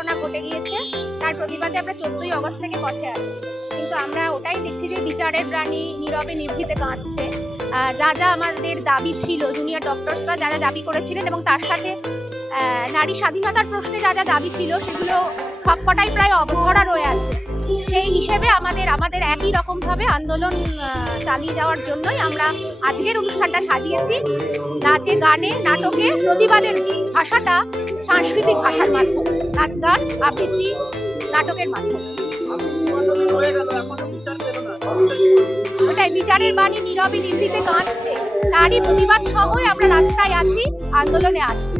ঘটনা ঘটে গিয়েছে, তার প্রতিবাদে আমরা 14ই আগস্ট থেকে পথে আছি। কিন্তু আমরা ওটাই দেখছি যে বিচারের প্রাণী নীরবে নিভৃতে কাঁদছে। যা যা আমাদের দাবি ছিল, জুনিয়র ডক্টরসরা যা যা দাবি করেছিলেন এবং তার সাথে নারী স্বাধীনতার প্রশ্নে যা যা দাবি ছিল সেগুলো সবকটাই প্রায় অবধরা রয়ে আছে। সেই হিসেবে আমাদের একই রকম ভাবে আন্দোলন চালিয়ে যাওয়ার জন্যই আমরা আজকের অনুষ্ঠানটা সাজিয়েছি। নাচে, গানে, নাটকে প্রতিবাদের ভাষাটা সাংস্কৃতিক ভাষার মাধ্যমে, নাচ, গান, আবৃত্তি, নাটকের মাধ্যমে। ওটাই, বিচারের বাণী নীরবে নিভৃতে কাঁদছে, তারই প্রতিবাদ সহই আমরা রাস্তায় আছি, আন্দোলনে আছি।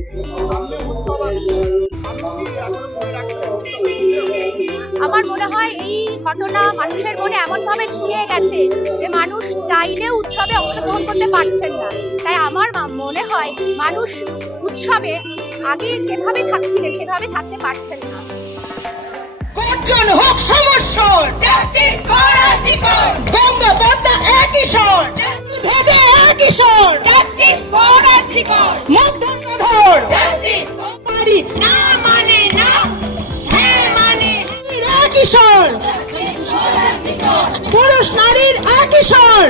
আমার মনে হয় এই ঘটনা মানুষের মনে এমন ভাবে ছুঁয়ে গেছে যে মানুষ চাইলেও উৎসবে অংশগ্রহণ করতে পারছেন না। তাই আমার মনে হয় মানুষ উৎসবে আগে যেভাবে থাকছিলেন সেভাবে থাকতে পারছেন না। গর্জন হোক সমস্যর, জাস্টিস ফর আর্জিকর, গঙ্গা পদ্মা একই স্বর, ভেদে একই স্বর, জাস্টিস ফর আর্জিকর, মুগ্ধ ধর, জাস্টিস পারি না মানে না, হ্যাঁ মানে একই স্বর, পুরুষ নারীর একই স্বর।